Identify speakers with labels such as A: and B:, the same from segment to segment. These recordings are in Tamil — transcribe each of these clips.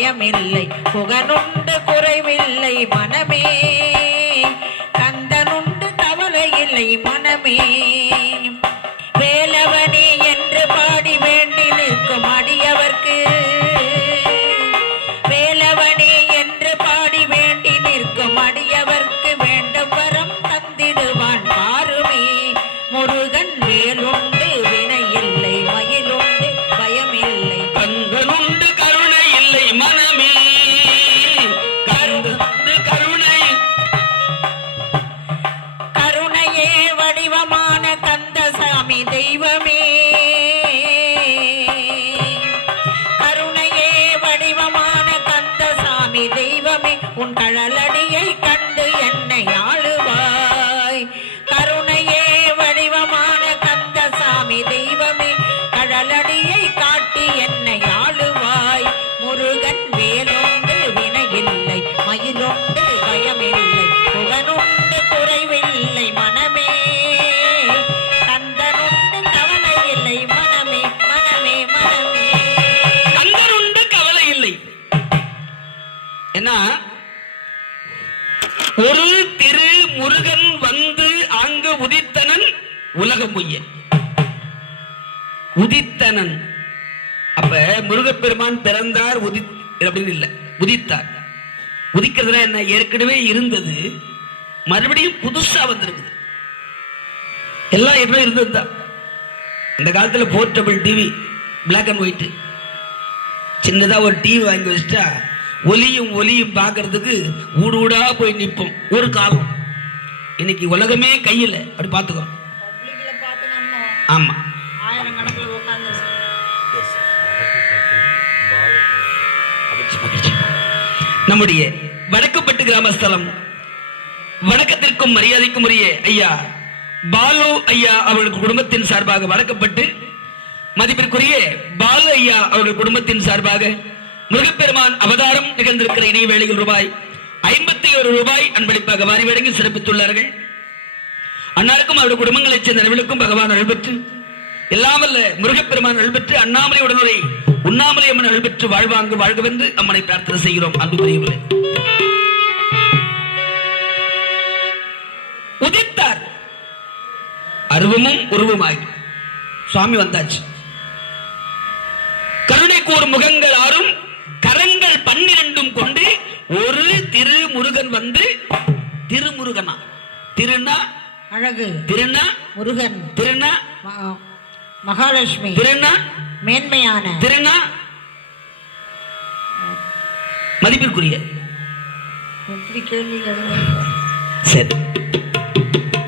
A: பயமில்லை.
B: புகனும் பொய்யன் உதித்தனன். அப்ப முருகப்பெருமான் பிறந்தார் உதி அப்படின்னு இல்ல உதித்தார். உதிக்கிறதுல என்ன? ஏற்கனவே இருந்தது. மறுபடியும் புதுசா வந்திருக்குது. எல்லாம் ஏற்கனவே இருந்தது தான் இந்த காலத்துல portable TV black and white சின்னதா ஒரு டிவி வாங்கி வச்சுட்டா ஒலியும் ஒலியும் பார்க்கறதுக்கு ஊடு ஊடா போய் நிற்போம். ஒரு காலம். இன்னைக்கு உலகமே கையில். அப்படி பார்த்துக்கோ. ஆமா.
A: ஆயிரம் கணக்கில் உட்காந்து
B: நம்முடைய வடக்குப்பட்டு கிராமஸ்தலம் வணக்கத்திற்கும் மரியாதைக்கும் உரிய ஐயா பாலு ஐயா அவர்கள் குடும்பத்தின் சார்பாக வழக்கப்பட்டு மதிப்பிற்குரிய பாலு ஐயா அவர்கள் குடும்பத்தின் சார்பாக முருகப்பெருமான் அவதாரம் நிகழ்ந்திருக்கிற இணைய வேளையில் ரூபாய் ஐம்பத்தி ஒரு ரூபாய் அன்பளிப்பாக வாரி வழங்கி சிறப்பித்துள்ளார்கள். அன்னாருக்கும் அவருடைய குடும்பங்களைச் சேர்ந்த நபிகளுக்கும் பகவான் அருள் பெற்று முருகப்பெருமான் அருள் அண்ணாமலை உடனுரை உண்ணாமலை அம்மன் அருள் பெற்று வாழ்வாங்கு வாழ்கவென்று அம்மனை பிரார்த்தனை செய்கிறோம். அன்புக்குரியவர்களே. உதித்தார். அருவமும் உருவமாய் சுவாமி வந்தாச்சு. கருணை கூறும் முகங்கள் ஆறும் கரங்கள் பன்னிரண்டும் கொண்டு ஒரு திருமுருகன் வந்து திருமுருகனா. திருநா
A: அழகு.
B: திருநா
A: முருகன்.
B: திருநா
A: ம- மகாலட்சுமி.
B: திருநா
A: மேன்மையான.
B: திருநா மதிப்பிற்குரிய? சரி.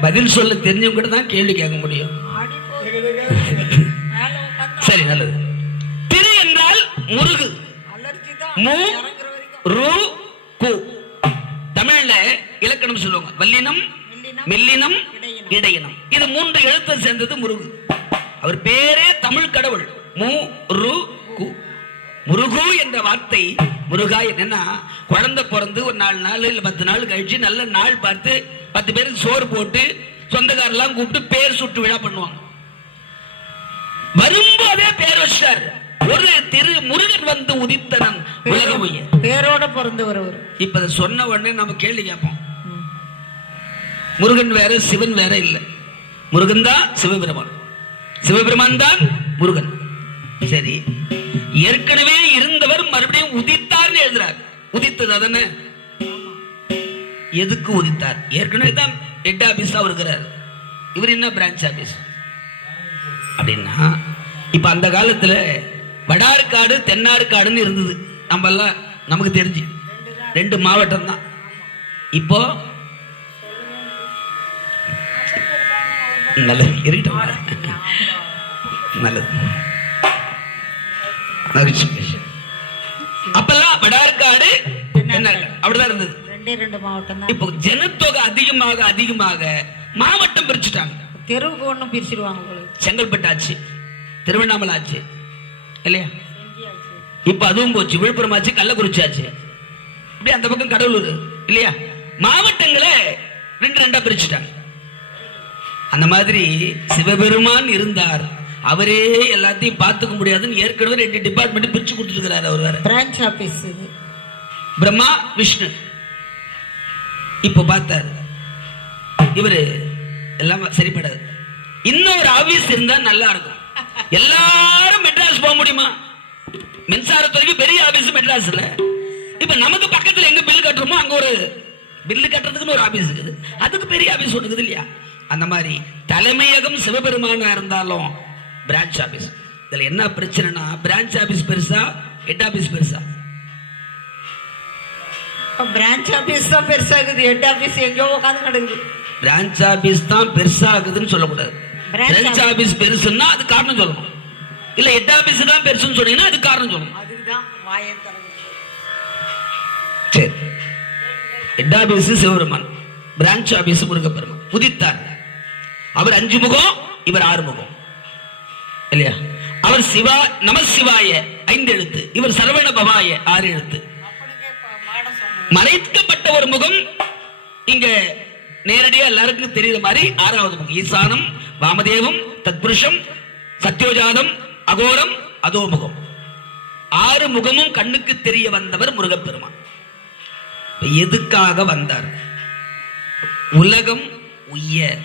B: பதில் சொல்ல தெரிஞ்சவங்க தான் கேள்வி கேட்க முடியும். சரி நல்லது. திரு என்றால் முருகு. மு ரு கு. தமிழ்ல இலக்கணம் சொல்லுவாங்க. வல்லினம்
A: மெல்லினம், இடையினம்.
B: இது மூன்று எழுத்தை சேர்ந்தது முருகு. அவர் பேரே தமிழ் கடவுள். மு ரு கு. முருகு என்ற வார்த்தை முருகா என்னன்னா குழந்தை பிறந்து ஒரு நாலு நாள் இல்ல பத்து நாள் கழிச்சு நல்ல நாள் பார்த்து பத்து பேருக்கு சோறு போட்டு சொந்தக்காரெல்லாம் கூப்பிட்டு பேர் சுட்டு விழா பண்ணுவாங்க. வரும்போதே பேர் வச்சார் ஒரு திரு முருகன் வந்து உதித்தனன் உலக உயர்
A: பேரோட பிறந்து வருவர்
B: இப்ப சொன்ன உடனே நம்ம கேள்வி கேட்போம். முருகன் வேற சிவன் வேற இல்ல. முருகன் தான் சிவபெருமான். சிவபெருமான் தான் முருகன். சரி ஏற்கனவே இருந்தவர் மறுபடியும் உதித்தார் எழுதுறார். உதித்தது அதன எதுக்கு உதித்தார்? ஏற்கனவே தான் ஹெட் ஆபீஸா இருக்கிறார். இவர் என்ன பிரான்ச் ஆபீஸ் அப்படின்னா இப்ப அந்த காலத்துல வடார்காடு தென்னார்காடுன்னு இருந்தது. நம்ம எல்லாம் நமக்கு தெரிஞ்சு. ரெண்டு மாவட்டம் தான். இப்போ நல்லது. இருக்கட்டும் நல்லது. மகிழ்ச்சி. அப்பெல்லாம் வடார்காடு அப்படிதான் இருந்தது. இப்போ ஜனத்தொகை அதிகமாக அதிகமாக மாவட்டம் பிரிச்சுட்டாங்க.
A: தெருவுக்கு ஒன்றும் பிரிச்சிருவாங்க உங்களுக்கு.
B: செங்கல்பட்டு ஆச்சு திருவண்ணாமலை ஆச்சு இல்லையா? இப்ப அதுவும் போச்சு விழுப்புரம் ஆச்சு கள்ளக்குறிச்சி ஆச்சு. இப்படி அந்த பக்கம் கடலூர் இல்லையா? மாவட்டங்களை ரெண்டு ரெண்டா பிரிச்சுட்டாங்க. அந்த மாதிரி சிவபெருமான் இருந்தார். அவரே எல்லாத்தையும் பார்த்துக்க முடியாதுன்னு ஏற்கனவே ரெண்டு டிபார்ட்மெண்ட் பிரிச்சு கொடுத்துருக்கிறாரு அவர் வேற.
A: Branch office
B: Brahma Vishnu. இப்போ பார்த்தார். இவரு எல்லாம் சரிப்படாது. இன்னொரு ஆபீஸ் இருந்தா நல்லா இருக்கும். எல்லாரும் மெட்ராஸ் போக முடியுமா? மின்சாரத்துறைக்கு பெரிய ஆபீஸ் மெட்ராஸ்ல. இப்ப நமக்கு பக்கத்துல எங்க பில் கட்டுறோமோ அங்க ஒரு பில்லு கட்டுறதுக்குன்னு ஒரு ஆபீஸ் இருக்குது. அதுக்கு பெரிய ஆபீஸ் ஒன்று இல்லையா? அந்த மாதிரி தலைமையகம் சிவபெருமானா இருந்தாலும் பிரான்ச் ஆபீஸ் இதுல என்ன பிரச்சனைனா பிரான்ச் ஆபீஸ் பெருசா ஹெட் ஆபீஸ் பெருசா?
A: பிரான்ச் ஆபீஸ் தான் பெருசாகுது ஹெட் ஆபீஸ் எங்கேயோ உட்காந்து கிடக்குது.
B: பிரான்ச் ஆபீஸ் தான் பெருசாகுதுன்னு சொல்லக்கூடாது. பிரான்ச் ஆபீஸ் பெருசுன்னா அது காரணம் சொல்லணும். இல்ல ஹெட் ஆபீஸ் தான் பெருசுன்னு சொன்னீங்கன்னா அது காரணம் சொல்லணும்.
A: அதுக்கு தான் வாயை திறந்து.
B: சரி. Head office Sivaperuman branch office Murugaperuman உதித்தார். அவர் அஞ்சு முகம் இவர் ஆறு முகம். இல்லையா? அவர் சிவா நம சிவாய ஐந்து எழுத்து. இவர் சரவண பவாய ஆறு எழுத்து. மறைக்கப்பட்ட ஒரு முகம் இங்க நேரடியா எல்லாருக்கும் தெரியுற மாதிரி ஆறாவது முகம். ஈசானம் வாமதேவம் தத்புருஷம் சத்யோஜாதம் அகோரம் அதோமுகம் ஆறு முகமும் கண்ணுக்கு தெரிய வந்தவர் முருகப்பெருமான். எதுக்காக வந்தார்? உலகம் உய்ய.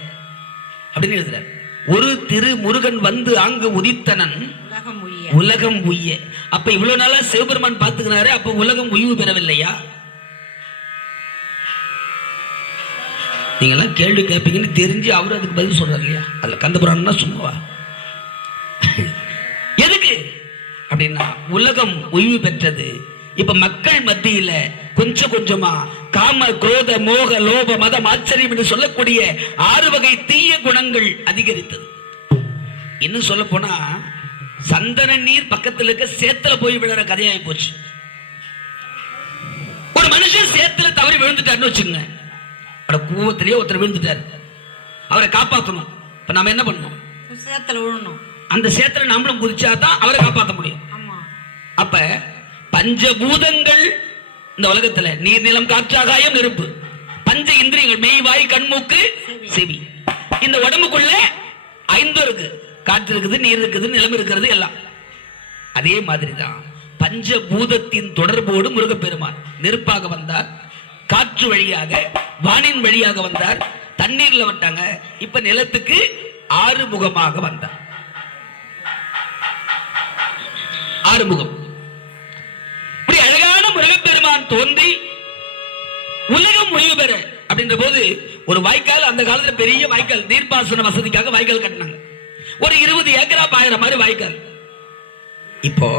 B: அப்படின்னு எழுதுறார். ஒரு திரு முருகன் வந்து அங்கு உதித்தனன்
A: உலகம் உய்ய.
B: அப்ப இவ்வளவு நாளா சிவபெருமான் பாத்துக்கிறாரு அப்ப உலகம் உய்வு பெறவில்லையா? நீங்க எல்லாம் கேள்வி கேட்பீங்கன்னு தெரிஞ்சு அவர் அதுக்கு பதில் சொல்றாரு இல்லையா? அதுல கந்த புராணம்னா சும்மாவா? எதுக்கு? அப்படின்னா உலகம் உய்வு பெற்றது இப்ப மக்கள் மத்தியில கொஞ்சம் கொஞ்சமா காம குரோத மோக லோப மதம் ஆச்சரியம் என்று சொல்லக்கூடிய ஆறு வகை தீய குணங்கள் அதிகரித்தது. இன்னும் சொல்ல போனா சந்தன நீர் பக்கத்துல இருக்க சேத்துல போய் விழுற கதையாகி போச்சு. ஒரு மனுஷன் சேத்துல தவறி விழுந்துட்டாருன்னு வச்சுங்க கூவத்திலேயே ஒருத்தர் விழுந்துட்டாரு. அவரை காப்பாற்றணும் இப்ப நாம என்ன பண்ணணும்
A: சேத்துல விழணும்.
B: அந்த சேத்துல நம்மளும் குதிச்சா தான் அவரை காப்பாற்ற முடியும்.
A: ஆமா.
B: அப்ப பஞ்சபூதங்கள் இந்த உலகத்துல நீர் நிலம் காற்றாகாயம் நெருப்பு. பஞ்ச இந்திரியங்கள் மெய் வாய் கண்மூக்கு செவி. இந்த உடம்புக்குள்ள ஐந்து இருக்கு. காற்று இருக்குது நீர் இருக்குது நிலம் இருக்கிறது எல்லாம். அதே மாதிரிதான் பஞ்சபூதத்தின் தொடர்போடு முருகப்பெருமான் நெருப்பாக வந்தார் காற்று வழியாக வானின் வழியாக வந்தார் தண்ணீர்ல வந்தாங்க இப்ப நிலத்துக்கு ஆறுமுகமாக வந்தார். ஆறுமுகம். முருகப்பெருமான் தோன்றி உலகம் முடிவு பெற அப்படின்ற போது ஒரு வாய்க்கால் அந்த காலத்துல பெரிய வாய்க்கால் நீர்ப்பாசன வசதிக்காக வாய்க்கால் கட்டினாங்க. ஒரு இருபது ஏக்கரா பாயிற மாதிரி வாய்க்கால். இப்போ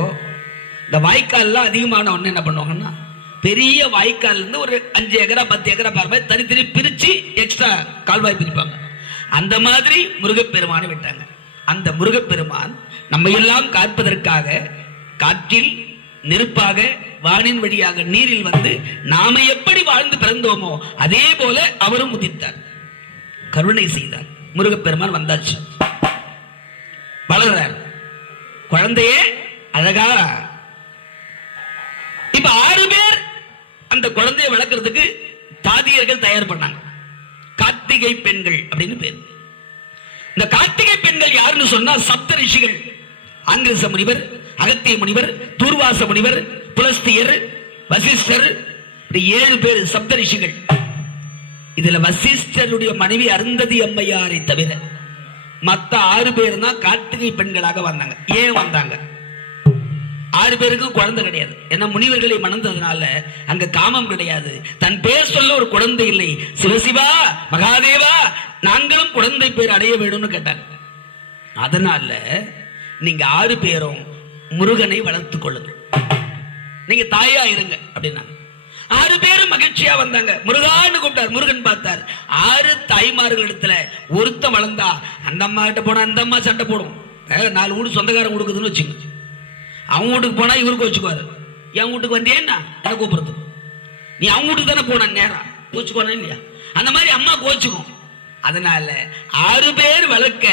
B: இந்த வாய்க்கால்லாம் அதிகமான ஒண்ணு என்ன பண்ணுவாங்கன்னா பெரிய வாய்க்கால் இருந்து ஒரு அஞ்சு ஏக்கரா பத்து ஏக்கரா பாரு மாதிரி தனித்தனி பிரிச்சு எக்ஸ்ட்ரா கால்வாய் பிரிப்பாங்க. அந்த மாதிரி முருகப்பெருமானை விட்டாங்க. அந்த முருகப்பெருமான் நம்ம எல்லாம் காற்பதற்காக காற்றில் நெருப்பாக வானின் வழியாக நீரில் வந்து நாம எப்படி வாழ்ந்து பிறந்தோமோ அதே போல அவரும் உதித்தார். கருணை செய்தார். முருகப்பெருமான் வந்தாச்சு. வளர்றார். குழந்தையே அழகா. இப்ப ஆறு பேர் அந்த குழந்தையை வளர்க்கறதுக்கு தாதியர்கள் தயார் பண்ணாங்க. கார்த்திகை பெண்கள் அப்படின்னு பேர். இந்த கார்த்திகை பெண்கள் யாருன்னு சொன்னா சப்த ரிஷிகள். ஆங்கில முனிவர் அகத்திய முனிவர் தூர்வாச முனிவர் புலஸ்தியர் வசிஷ்டர் ஏழு பேர் சப்த ரிஷிகள். இதுல வசிஷ்டருடைய மனைவி அருந்ததி அம்மையாரை தவிர மத்த ஆறு பேர் தான் கார்த்திகை பெண்களாக வந்தாங்க. ஏன் வந்தாங்க? ஆறு பேருக்கும் குழந்தை கிடையாது. ஏன்னா முனிவர்களை மணந்ததுனால அங்க காமம் கிடையாது. தன் பேர் சொல்ல ஒரு குழந்தை இல்லை. சிவசிவா மகாதேவா நாங்களும் குழந்தை பேர் அடைய வேணும்னு கேட்டாங்க. அதனால நீங்க ஆறு பேரும் முருகனை வளர்த்துக் கொள்ளுங்கள். நீங்க தாயா இருங்க அப்படின்னாங்க. ஆறு பேரும் மகிழ்ச்சியா வந்தாங்க. முருகான்னு கூப்பிட்டார் முருகன் பார்த்தார். ஆறு தாய்மார்கள் இடத்துல ஒருத்தன் வளர்ந்தா அந்த அம்மா கிட்ட போனா அந்த அம்மா சண்டை போடும். நாலு வீடு சொந்தக்காரன் கொடுக்குதுன்னு வச்சுக்கோங்க அவன் வீட்டுக்கு போனா இவருக்கு வச்சுக்குவாரு. என் வீட்டுக்கு வந்தியேன்னா என்ன கூப்பிடுறது? நீ அவங்க வீட்டுக்கு தானே போன நேரம் கோச்சுக்கோன இல்லையா? அந்த மாதிரி அம்மா கோச்சுக்கும். அதனால ஆறு பேர் வளர்க்க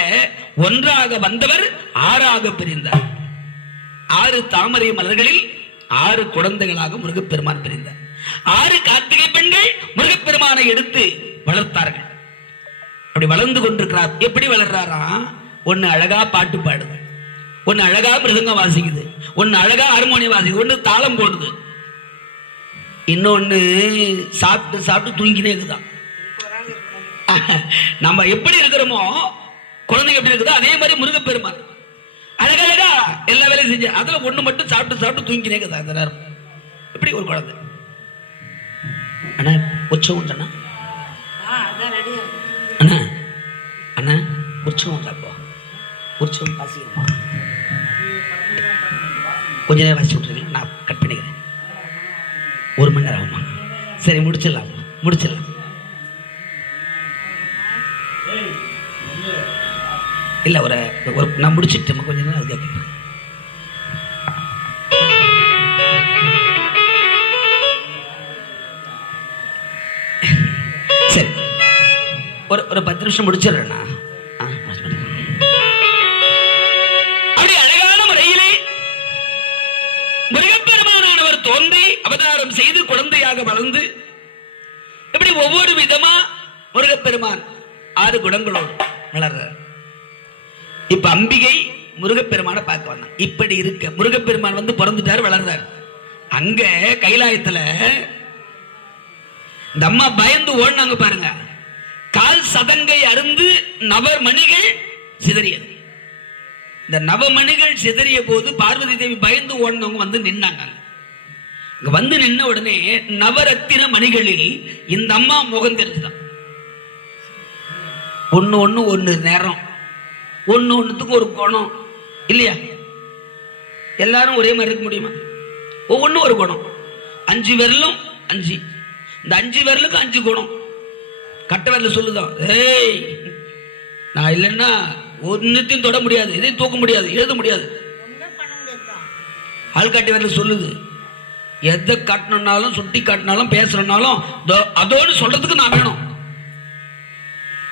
B: ஒன்றாக வந்தவர் ஆறாக பிரிந்தார். ஆறு தாமரை மலர்களில் ஆறு குழந்தைகளாக முருகப்பெருமான் பிரிந்தார் ஆறு கார்த்திகை பெண்கள் முருகப்பெருமானை எடுத்து வளர்த்தார்கள். அப்படி வளர்ந்து கொண்டிருக்கிறார். எப்படி வளர்றாரா? ஒண்ணு அழகா பாட்டு பாடுது. ஒன்னு அழகா மிருதங்கம் வாசிக்குது. ஒன்னு அழகா ஹார்மோனியம் வாசிக்குது. ஒன்னு தாளம் போடுது. இன்னொன்னு சாப்பிட்டு சாப்பிட்டு தூங்கினே இருக்குதான் நம்ம எப்படி இருக்கிறோமோ குழந்தைங்க எப்படி இருக்குதோ அதே மாதிரி முருகப்பெருமான். அழகழகா எல்லா வேலையும் செஞ்சு அதுல ஒண்ணு மட்டும் சாப்பிட்டு சாப்பிட்டு தூங்கினே இருக்குதா அந்த நேரம். எப்படி ஒரு குழந்தை? அண்ணா உற்சவம் உண்டண்ணா அண்ணா அண்ணா உற்சவம் உண்டாப்போ உற்சவம் வாசிக்கணுமா கொஞ்ச நேரம் வாசிச்சு விட்டுருக்கீங்க நான் கட் பண்ணிக்கிறேன். ஒரு மணி நேரம் ஆகுமா சரி முடிச்சிடலாம் முடிச்சிடலாம். இல்லை ஒரு ஒரு நான் முடிச்சுட்டு கொஞ்ச நேரம் அது கேட்குறேன் சரி. ஒரு ஒரு பத்து நிமிஷம் முடிச்சிடுறேண்ணா. ஆ, தோன்றி அவதாரம் செய்து குழந்தையாக வளர்ந்து இப்படி ஒவ்வொரு விதமா முருகப்பெருமான் ஆறு குணங்களோடு வளர்றார். இப்ப அம்பிகை முருகப்பெருமான பார்க்க வந்தான். இப்படி இருக்க முருகப்பெருமான் வந்து பிறந்துட்டாரு வளர்ந்தார் அங்க கைலாயத்துல இந்த அம்மா பயந்து ஓடினாங்க பாருங்க. கால் சதங்கை அருந்து நவர் மணிகள் சிதறியது. இந்த நவமணிகள் சிதறிய போது பார்வதி தேவி பயந்து ஓடினவங்க வந்து நின்னாங்க இங்க வந்து நின்ன உடனே நவரத்தின மணிகளில் இந்த அம்மா முகம் தெரிஞ்சுதான். ஒண்ணு ஒன்னு ஒன்னு நேரம். ஒன்று ஒன்றுத்துக்கும் ஒரு குணம். இல்லையா? எல்லாரும் ஒரே மாதிரி இருக்க முடியுமா? ஒவ்வொன்றும் ஒரு குணம். அஞ்சு விரலும் அஞ்சு. இந்த அஞ்சு விரலுக்கு அஞ்சு குணம். கட்ட விரல சொல்லுதான். ஏய் நான் இல்லைன்னா ஒன்றுத்தையும் தொட முடியாது எதையும் தூக்க முடியாது எழுத முடியாது. ஆள்காட்டி விரல் சொல்லுது. எதை காட்டணும்னாலும் சுட்டி காட்டினாலும் பேசுறனாலும் அதோடு சொல்றதுக்கு நான் வேணும்.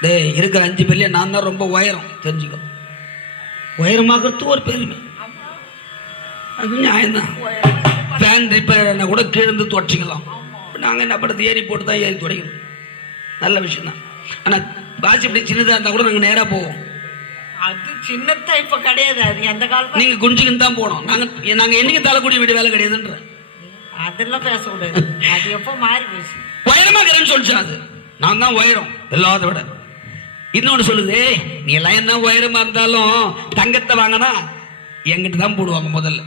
B: டேய் இருக்கிற அஞ்சு பேர்லயே நான் தான் ரொம்ப உயரம். தெரிஞ்சுக்கோ. உயரமாகிறது ஒரு பெருமை. அது நியாயம்தான். ஃபேன் ரிப்பேர் கூட கீழே இருந்து துடைச்சிக்கலாம். நாங்கள் என்ன பண்ணுறது ஏறி போட்டு தான் ஏறி துடைக்கணும். நல்ல விஷயம் தான் ஆனால் வாட்ச் இப்படி சின்னதாக இருந்தால் கூட நாங்கள் நேராக போவோம்.
A: அது சின்னத்தா இப்ப கிடையாது. அது எந்த காலத்துல?
B: நீங்கள் குஞ்சுக்குன்னு தான் போனோம். நாங்கள் நாங்கள் என்னைக்கு தலைக்கூடிய வீடு வேலை கிடையாதுன்ற.
A: அதெல்லாம் பேசக்கூடாது அது எப்போ மாறி போச்சு?
B: உயரமாக்கிறேன்னு சொல்லிச்சு அது. நான் தான் உயரம். எல்லாத்த விட. இன்னொன்று சொல்லுது நீ எல்லாம் என்ன உயரமா இருந்தாலும் தங்கத்தை வாங்கினா என்கிட்ட தான் போடுவாங்க முதல்ல.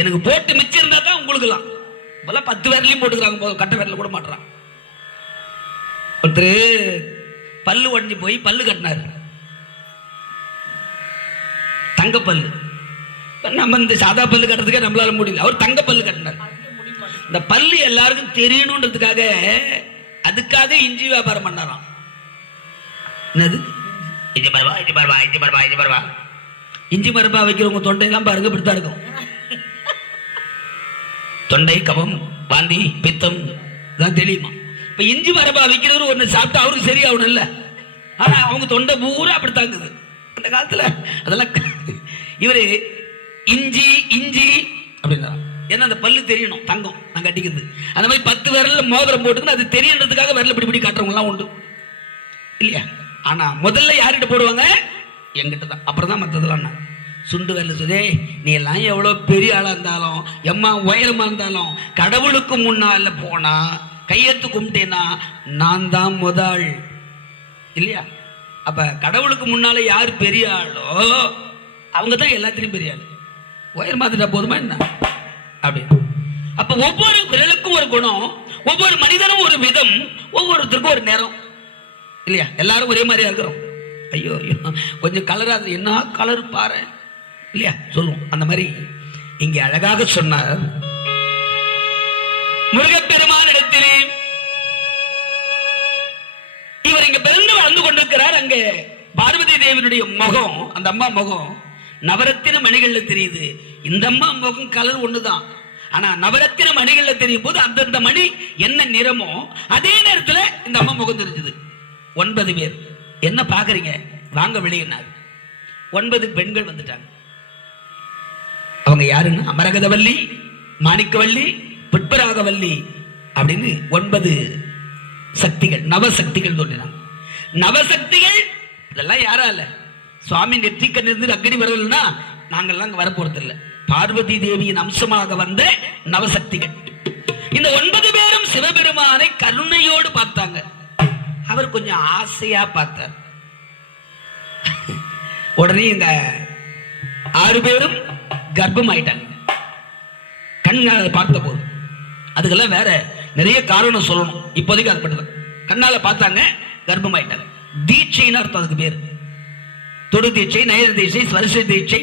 B: எனக்கு போட்டு மிச்சம் இருந்தால் தான் உங்களுக்குலாம் இப்போல்லாம் பத்து விரலையும் போட்டுக்கிறாங்க கட்ட விரல கூட மாட்டுறான். ஒருத்தர் பல்லு உடஞ்சி போய் பல்லு கட்டினார். தங்கப்பல்லு. நம்ம இந்த சாதா பல்லு கட்டுறதுக்கே நம்மளால முடியல. அவர் தங்க பல்லு கட்டினார். இந்த பல்லு எல்லாருக்கும் தெரியணுன்றதுக்காக அதுக்காக இஞ்சி வியாபாரம் பண்ணாராம். என்னது? இஞ்சி மரபா இஞ்சி மரபா இஞ்சி மரபா இஞ்சி மரபா இஞ்சி மரபா வைக்கிறவங்க தொண்டையெல்லாம் பாருங்க இப்படித்தான் இருக்கும். தொண்டை கபம் வாந்தி பித்தம். தான் தெரியுமா இப்ப இஞ்சி மரபா வைக்கிறவர் ஒன்று சாப்பிட்டா அவருக்கு சரியாகணும்ல. ஆனா அவங்க தொண்டை பூரா அப்படி தாங்குது. அந்த காலத்துல அதெல்லாம் இவரு இஞ்சி இஞ்சி அப்படின்னா ஏன்னா அந்த பல்லு தெரியணும் தங்கம் நான் கட்டிக்கிறது. அந்த மாதிரி பத்து விரல்ல மோதிரம் போட்டுக்கணும் அது தெரியன்றதுக்காக விரல இப்படி இப்படி காட்டுறவங்கலாம் உண்டு. இல்லையா? ஆனா முதல்ல யார்கிட்ட போடுவாங்க? என்கிட்ட தான். அப்புறம் தான் மற்றதெல்லாம் நான் சுண்டு வரல சுதே நீ எல்லாம் எவ்வளோ பெரிய ஆளாக இருந்தாலும் எம்மா உயரமாக இருந்தாலும் கடவுளுக்கு முன்னால போனால் கையெழுத்து கும்பிட்டேன்னா நான் தான் முதல். இல்லையா? அப்போ கடவுளுக்கு முன்னால் யார் பெரிய ஆளோ அவங்க தான் எல்லாத்துலேயும் பெரிய ஆள். உயரமா இருந்துட்டா போதுமா என்ன? அப்படி. அப்போ ஒவ்வொரு விரலுக்கும் ஒரு குணம் ஒவ்வொரு மனிதனும் ஒரு விதம் ஒவ்வொருத்தருக்கும் ஒரு நேரம். இல்லையா? எல்லாரும் ஒரே மாதிரியா இருக்கிறோம். ஐயோ ஐயோ. கொஞ்சம் கலரா அது என்ன கலர் பாரு. இல்லையா? சொல்லுவோம். அந்த மாதிரி இங்கே அழகாக சொன்னார். முருகப்பெருமானிடத்திலே இவர் இங்க பிறந்து வளர்ந்து கொண்டிருக்கிறார். அங்க பார்வதி தேவனுடைய முகம் அந்த அம்மா முகம் நவரத்தின மணிகள்ல தெரியுது. இந்த அம்மா முகம் கலர் ஒண்ணுதான். ஆனா நவரத்தின மணிகள்ல தெரியும் போது அந்தந்த மணி என்ன நிறமோ அதே நேரத்துல இந்த அம்மா முகம் தெரிஞ்சது. ஒன்பது பேர். என்ன பார்க்குறீங்க? வாங்க வெளியினார் ஒன்பது பெண்கள் வந்துட்டாங்க. அவங்க யாருன்னா? அமரகதவல்லி மாணிக்கவல்லி பிற்பராகவல்லி அப்படின்னு ஒன்பது சக்திகள் நவசக்திகள் சொல்லினாங்க நவசக்திகள் இதெல்லாம் யாரா இல்லை சுவாமி நெற்றிக்கண் இருந்து அக்னி வரவில்லைன்னா நாங்கள்லாம் அங்க வரப்போறது இல்லை பார்வதி தேவியின் அம்சமாக வந்த நவசக்திகள். இந்த ஒன்பது பேரும் சிவபெருமானை கருணையோடு பார்த்தாங்க. அவர் கொஞ்சம் ஆசையா பார்த்தார். உடனே இந்த ஆறு பேரும் கர்ப்பம் ஆயிட்டாங்க கண்ணால பார்த்த போது அதுக்கெல்லாம் வேற நிறைய காரணம் சொல்லணும். இப்போதைக்கு அது மட்டும்தான் கண்ணால பார்த்தாங்க கர்ப்பம் ஆயிட்டாங்க தீட்சைன்னு அர்த்தம் அதுக்கு பேர். தொடு தீட்சை நயன தீட்சை ஸ்வரிச தீட்சை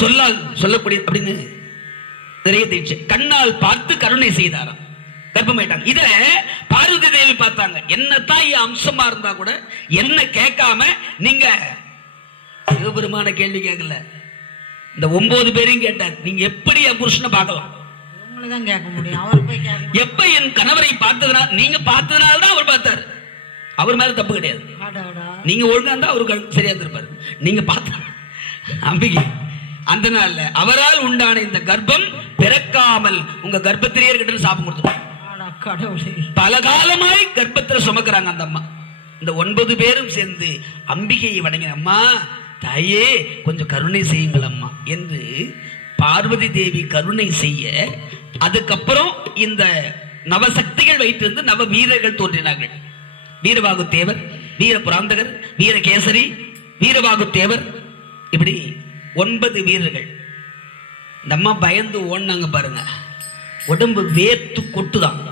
B: சொல்லால் சொல்லக்கூடிய அப்படின்னு நிறைய தீட்சை. கண்ணால் பார்த்து கருணை செய்தாராம். கர்ப்பமாயிட்டாங்க இத பார்வதி தேவி பார்த்தாங்க. என்னத்தான் என் அம்சமா இருந்தா கூட என்ன கேட்காம நீங்க சிவபெருமான கேள்வி கேட்கல. இந்த ஒன்பது பேரையும் கேட்டார். நீங்க எப்படி என் புருஷனை பார்க்கலாம்?
A: அவர்
B: எப்ப என் கணவரை பார்த்ததுனால நீங்க பார்த்ததுனால தான் அவர் பார்த்தாரு. அவர் மேல தப்பு கிடையாது. நீங்க ஒழுங்கா இருந்தா அவருக்கு சரியா இருப்பாரு நீங்க பார்த்த அம்பிகை அந்த நாள்ல அவரால் உண்டான இந்த கர்ப்பம் பிறக்காமல் உங்க கர்ப்பத்திலேயே இருக்கட்டும் சாப்பிட்டு
A: கடவுளே
B: பல காலமாய் கர்ப்பத்துல சுமக்கிறாங்க அந்த அம்மா. இந்த ஒன்பது பேரும் சேர்ந்து அம்பிகையை வணங்கின அம்மா தாயே கொஞ்சம் கருணை செய்யுங்கள் அம்மா என்று பார்வதி தேவி கருணை செய்ய அதுக்கப்புறம் இந்த நவசக்திகள் வைத்திருந்து நவ வீரர்கள் தோன்றினார்கள். வீரபாகு தேவர் வீர புராந்தகர் வீரகேசரி வீரபாகு தேவர் இப்படி ஒன்பது வீரர்கள். நம்ம அம்மா பயந்து ஓடினாங்க பாருங்க. உடம்பு வேர்த்து கொட்டுதான்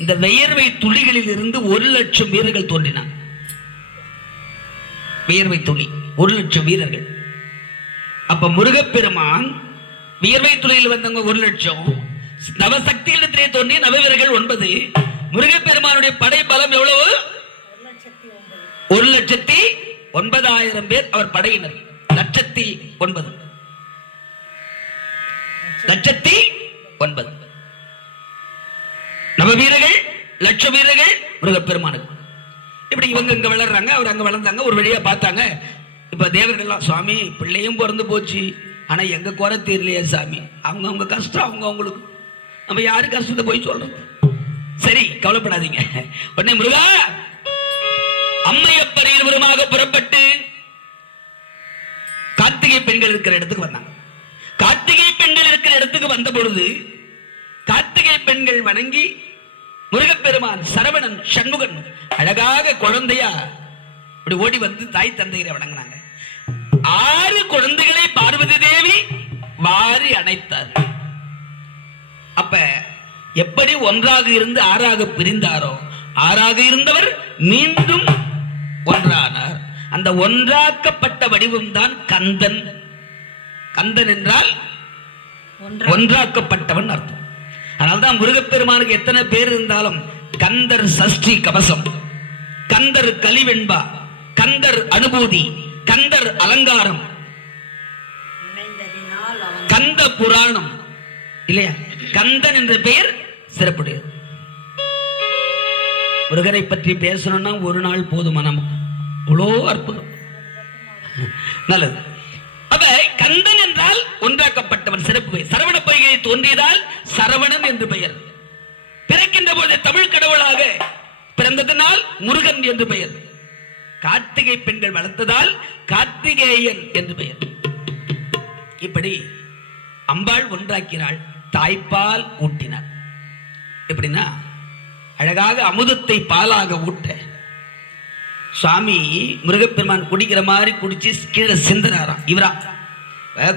B: இந்த வியர்வை துளிகளில் இருந்து ஒரு லட்சம் வீரர்கள் தோன்றினாங்க வியர்வை துளி ஒரு லட்சம் வீரர்கள். அப்ப முருகப்பெருமான் வியர்வை துளியில் வந்தவங்க ஒரு லட்சம். நவசக்திகளிடத்திலே தோன்றிய நவவீரர்கள் ஒன்பது. முருகப்பெருமானுடைய படை பலம் எவ்வளவு? ஒரு லட்சத்தி ஒன்பதாயிரம் பேர் அவர் படையினர். லட்சத்தி ஒன்பது. லட்சத்தி ஒன்பது. நவ வீரர்கள் லட்ச வீரர்கள் முருகப்பெருமானுக்கு. இப்படி இவங்க இங்க வளர்றாங்க அவர் அங்க வளர்ந்தாங்க ஒரு வழியா பார்த்தாங்க. இப்ப தேவர்கள்லாம் சுவாமி பிள்ளையும் பிறந்து போச்சு. ஆனா எங்க குறை தீரலையே சாமி? அவங்க அவங்க கஷ்டம் அவங்க அவங்களுக்கு நம்ம யாரு கஷ்டத்தை போய் சொல்றது? சரி கவலைப்படாதீங்க. உடனே முருகா அம்மையப்பர் இருவருமாக புறப்பட்டு கார்த்திகை பெண்கள் இருக்கிற இடத்துக்கு வந்தாங்க. கார்த்திகை பெண்கள் இருக்கிற இடத்துக்கு வந்த பொழுது கார்த்திகை பெண்கள் வணங்கி முருகப்பெருமான் சரவணன் சண்முகன் அழகாக குழந்தையா இப்படி ஓடி வந்து தாய் தந்தையரை வணங்கினாங்க. ஆறு குழந்தைகளை பார்வதி தேவி வாரி அணைத்தார். அப்ப எப்படி ஒன்றாக இருந்து ஆறாக பிரிந்தாரோ ஆறாக இருந்தவர் மீண்டும் ஒன்றானார். அந்த ஒன்றாக்கப்பட்ட வடிவம் தான் கந்தன். கந்தன் என்றால்
A: ஒன்றா
B: ஒன்றாக்கப்பட்டவன் அர்த்தம். அதனால்தான் முருகப்பெருமானுக்கு எத்தனை பேர் இருந்தாலும் கந்தர் சஷ்டி கவசம் கந்தர் கலிவெண்பா கந்தர் அனுபூதி கந்தர் அலங்காரம் கந்த புராணம் இல்லையா? கந்தன் என்ற பெயர் சிறப்புடையது. முருகரை பற்றி பேசணும்னா ஒரு நாள் போதுமா நமக்கு? இவ்வளோ அற்புதம். நல்லது. அப்ப கந்தன் என்றால் ஒன்றாக்கப்பட்டவன். சிறப்பு சரவண பொய்கை தோன்றியதால் சரவணன் என்று பெயர். பிறக்கின்ற போது தமிழ் கடவுளாக பிறந்ததனால் முருகன் என்று பெயர். கார்த்திகை பெண்கள் வளர்த்ததால் கார்த்திகேயன் என்று பெயர். இப்படி அம்பாள் ஒன்றாக்கினாள் தாய்ப்பால் ஊட்டினார் எப்படின்னா அழகாக அமுதத்தை பாலாக ஊட்ட சுவாமி முருகப்பெருமான் குடிக்கிற மாதிரி குடிச்சு கீழே சிந்துறாராம் இவரா.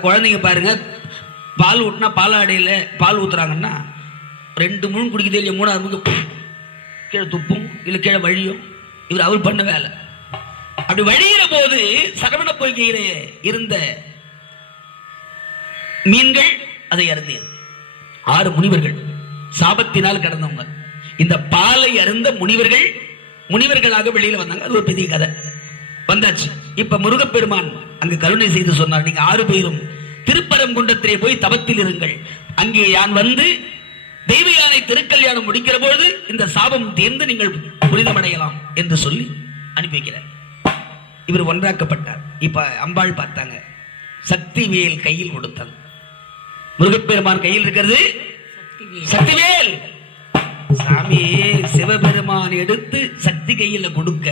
B: குழந்தைங்க பாருங்க பால் ஊட்டினா பாலாடையில் பால் ஊத்துறாங்கன்னா ரெண்டு முழு குடிக்குதே இல்லையா மூணாவது முழுக்க கீழே துப்பும் இல்லை கீழே வழியும். இவர் அவர் பண்ண வேலை. அப்படி வழிகிற போது சரவண பொய்கையிலே இருந்த மீன்கள் அதை அருந்தியது. ஆறு முனிவர்கள் சாபத்தினால் கடந்தவங்க. இந்த பாலை அருந்த முனிவர்கள் முனிவர்களாக வெளியில வந்தாங்க. அது ஒரு பெரிய கதை. வந்தாச்சு. இப்ப முருகப்பெருமான் அங்கு கருணை செய்து சொன்னார். நீங்க ஆறு பேரும் திருப்பரங்குன்றத்திலே போய் தவத்தில் இருங்கள். அங்கே யான் வந்து தெய்வ யானை திருக்கல்யாணம் முடிக்கிற பொழுது இந்த சாபம் தீர்ந்து நீங்கள் புனிதமடையலாம் என்று சொல்லி அனுப்பி வைக்கிறார். இவர் ஒன்றாக்கப்பட்டார். இப்ப அம்பாள் பார்த்தாங்க. சக்தி வேல் கையில் கொடுத்தாங்க முருகப்பெருமான் கையில் இருக்கிறது
A: சக்திவேல்
B: சக்திவேல் சாமி சிவபெருமான் எடுத்து சக்தி கையில கொடுக்க